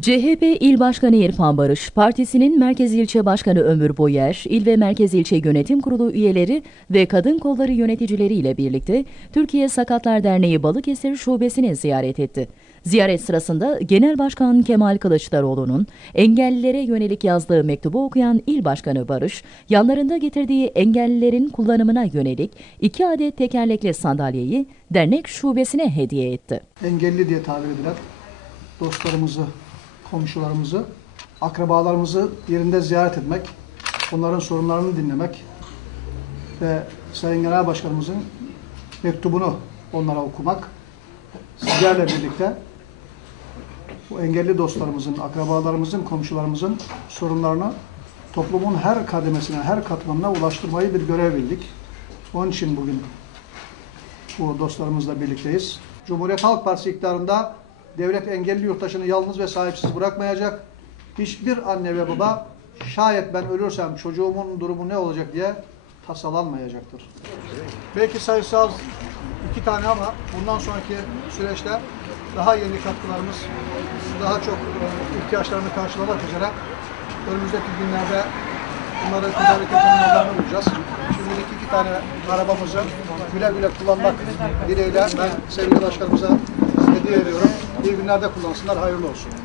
CHP İl Başkanı İrfan Barış, partisinin Merkez İlçe Başkanı Ömür Boyer, İl ve Merkez İlçe Yönetim Kurulu üyeleri ve kadın kolları yöneticileriyle birlikte Türkiye Sakatlar Derneği Balıkesir Şubesini ziyaret etti. Ziyaret sırasında Genel Başkan Kemal Kılıçdaroğlu'nun engellilere yönelik yazdığı mektubu okuyan İl Başkanı Barış, yanlarında getirdiği engellilerin kullanımına yönelik iki adet tekerlekli sandalyeyi dernek şubesine hediye etti. engelli diye tabir edilen dostlarımızı, komşularımızı, akrabalarımızı yerinde ziyaret etmek, onların sorunlarını dinlemek ve Sayın Genel Başkanımızın mektubunu onlara okumak, sizlerle birlikte bu engelli dostlarımızın, akrabalarımızın, komşularımızın sorunlarını toplumun her kademesine, her katmanına ulaştırmayı bir görev bildik. Onun için bugün bu dostlarımızla birlikteyiz. Cumhuriyet Halk Partisi iktidarında devlet engelli yurttaşını yalnız ve sahipsiz bırakmayacak. Hiçbir anne ve baba şayet ben ölürsem çocuğumun durumu ne olacak diye tasalanmayacaktır. Belki sayısal iki tane ama bundan sonraki süreçte daha yeni katkılarımız daha çok e, ihtiyaçlarını karşılamak üzere önümüzdeki günlerde bunları tedarik yollarını bulacağız. Şimdilik iki tane arabamızı güle güle kullanmak dileğiyle ben sevgili başkanımıza hediye ediyorum. İyi günlerde kullansınlar, hayırlı olsun.